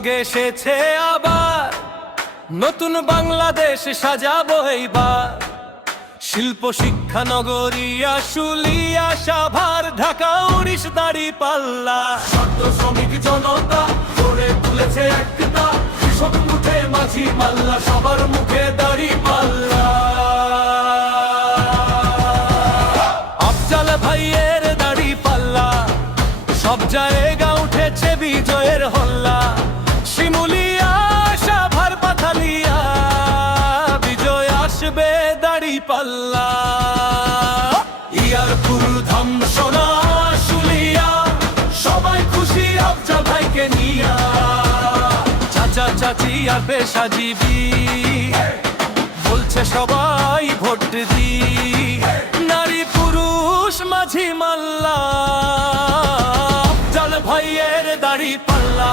সুযোগ এসেছে আবার, নতুন বাংলাদেশ সাজাবো এইবার। শিল্প শিক্ষা নগরী আশুলিয়া সাভার, ঢাকা 19 দাঁড়িপাল্লা। ছাত্র শ্রমিক জনতা গড়ে তুলেছে একটা, কৃষক মুখে মাঝি মাল্লা, সবার মুখে দাঁড়িপাল্লা। আফজাল ভাইয়ের দাঁড়িপাল্লা, সব জায়গা উঠেছে বিজয়ের হল্লা। শিমুলিয়া সাভার পাথালিয়া, বিজয় আসবে দাঁড়িপাল্লা। ইয়ারপুর ধামসোনা আশুলিয়া, সবাই খুশি আফজাল ভাইকে নিয়া। চাচা চাচি আর পেশাজীবী বলছে সবাই ভোট দি। নারী পুরুষ মাঝি মাল্লা, আফজাল ভাইয়ের দাঁড়িপাল্লা।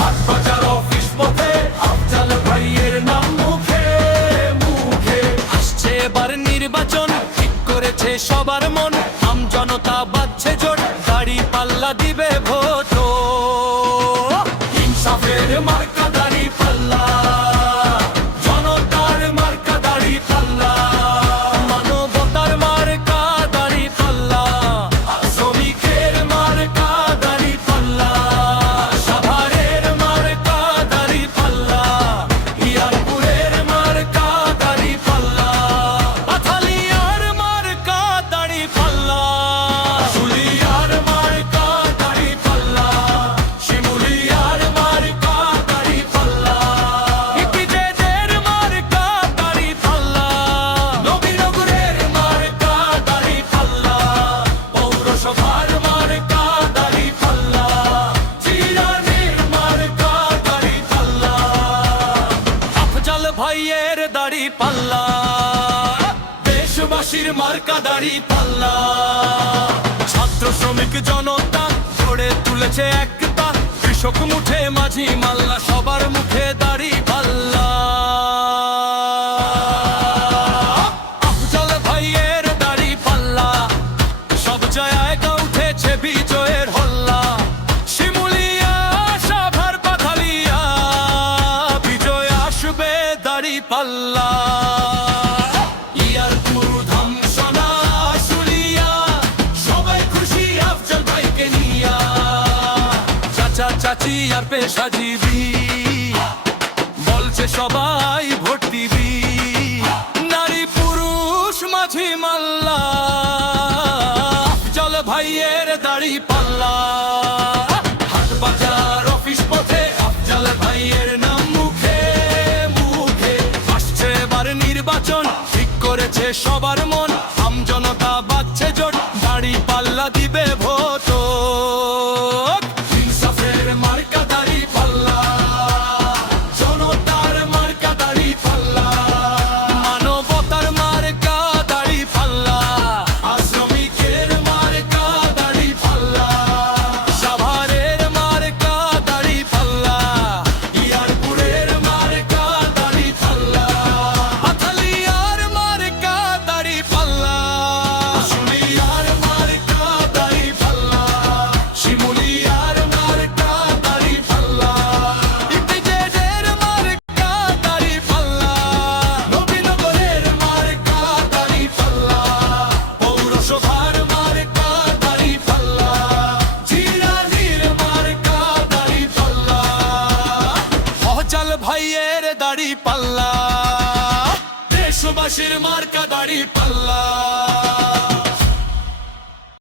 হাট বাজার অফিস পথে আফজাল ভাইয়ের নাম মুখে মুখে। আসছে এবার নির্বাচন, ঠিক করেছে সবার মন। আম জনতা বাজছে জোট, দাঁড়িপাল্লা দিবে ভোট। ইনসাফের মার্কা দাঁড়িপাল্লা, জনতার মার্কা দাঁড়িপাল্লা। মানবতার মার্কা দাঁড়িপাল্লা, শ্রমিকের মার্কা দাঁড়িপাল্লা, সাভারের মার্কা দাঁড়িপাল্লা, ইয়ারপুরের মার্কা দাঁড়িপাল্লা, পাথালিয়ার মার্কা দাঁড়িপাল্লা, আশুলিয়ার মার্কা দাঁড়িপাল্লা, শিমুলিয়ার মার্কা দাঁড়িপাল্লা, ইপিজেডের মার্কা দাঁড়িপাল্লা, নবীনগরের মার্কা দাঁড়িপাল্লা, পৌরসভার মার্কা দাঁড়িপাল্লা, জিরানির মার্কা দাঁড়িপাল্লা। আফজাল ভাইয়ের দাঁড়িপাল্লা, দেশবাসীর মার্কা দাঁড়িপাল্লা। ছাত্র শ্রমিক জনতা গড়ে তুলেছে একটা, কৃষক মুঠে মাঝি মাল্লা, সবার মুখে দাঁড়িপাল্লা। আফজাল ভাইয়ের দাঁড়িপাল্লা, সব জায়গা উঠেছে বিজয়ের হল্লা। শিমুলিয়া সাভার পাথালিয়া, বিজয় আসবে দাঁড়িপাল্লা। ইয়ারপুর ধামসোনা আশুলিয়া, সবাই খুশি আফজাল ভাইকে নিয়া। চাচা চাচি আর পেশাজীবী বলছে সবাই ভোট দিবি। নারী পুরুষ মাঝি মাল্লা, আফজাল ভাইয়ের দাঁড়িপাল্লা। হাট বাজার অফিস পথে আফজাল ভাইয়ের নাম মুখে মুখে। আসছে এবার নির্বাচন, ঠিক করেছে সবার মন। আম জনতা বাজছে জোট, দাঁড়িপাল্লা দিবে ভোট। ইনসাফের মার্কা দাঁড়িপাল্লা, জনতার মার্কা দাঁড়িপাল্লা, মানবতার মার্কা দাঁড়িপাল্লা, শ্রমিকের মার্কা দাঁড়িপাল্লা, সাভারের মার্কা দাঁড়িপাল্লা, ইয়ারপুরের মার্কা দাঁড়িপাল্লা, পাথালিয়ার মার্কা দাঁড়িপাল্লা, আশুলিয়ার মার্কা দাঁড়িপাল্লা, শিমুলিয়ার মার্কা দাঁড়িপাল্লা, ইপিজেডের মার্কা দাঁড়িপাল্লা, নবীনগরের মার্কা দাঁড়িপাল্লা, পৌরসভার মার্কা দাঁড়িপাল্লা, জিরানির মার্কা দাঁড়িপাল্লা। আফজাল ভাইয়ের দাঁড়িপাল্লা, দেশবাসীর মার্কা দাঁড়িপাল্লা।